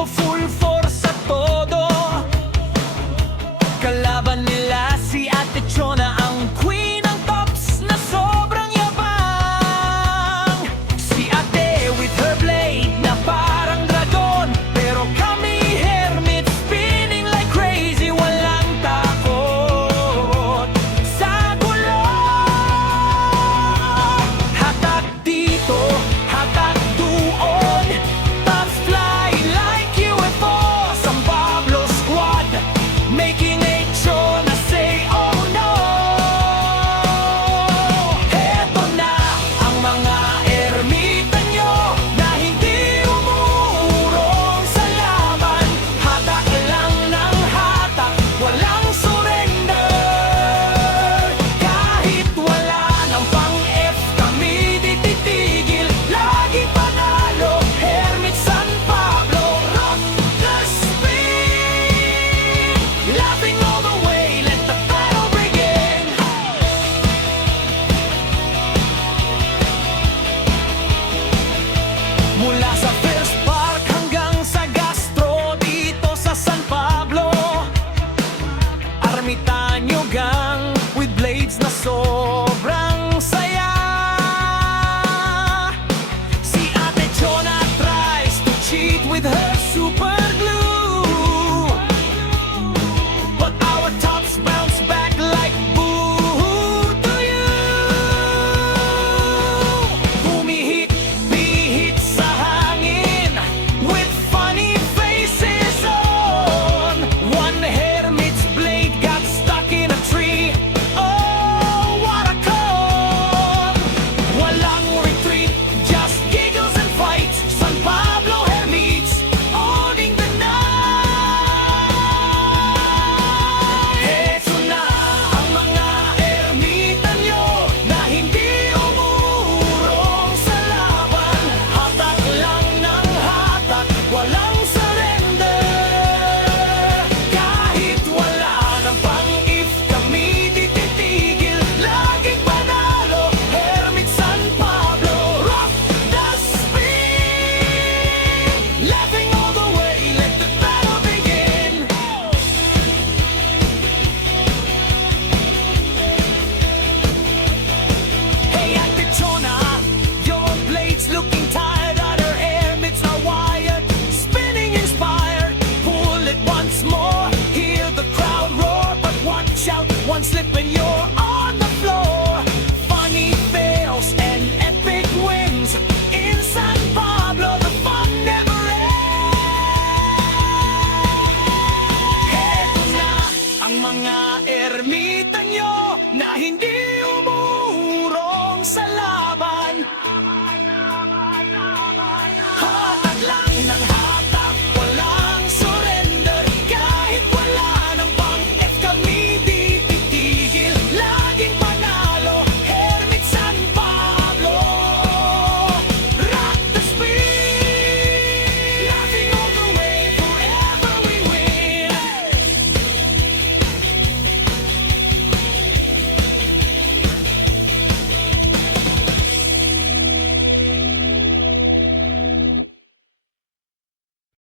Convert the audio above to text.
dito, full force sa todo. Kalaban nila si Ate Chona, ang queen ng tops na sobrang yabang. Si Ate with her blade na parang dragon, pero kami hermit spinning like crazy, walang takot sa gulo. Hatak dito, hatak doon, tops fly like UFO. San Pablo squad making a Chona say oh no. Heto na ang mga ermita nyo na hindi umurong sa laban. Hatak lang ng hatak, walang surrender. Kahit wala ng pang-F, kami di titigil, lagi panalo. Hermit San Pablo, rock the speed, laughing all the way, let the battle begin. Mula sa First Park hanggang sa Gastro, dito sa San Pablo, Ermitanyo gang with blades na sobrang saya. Si Ate Chona tries to cheat with her super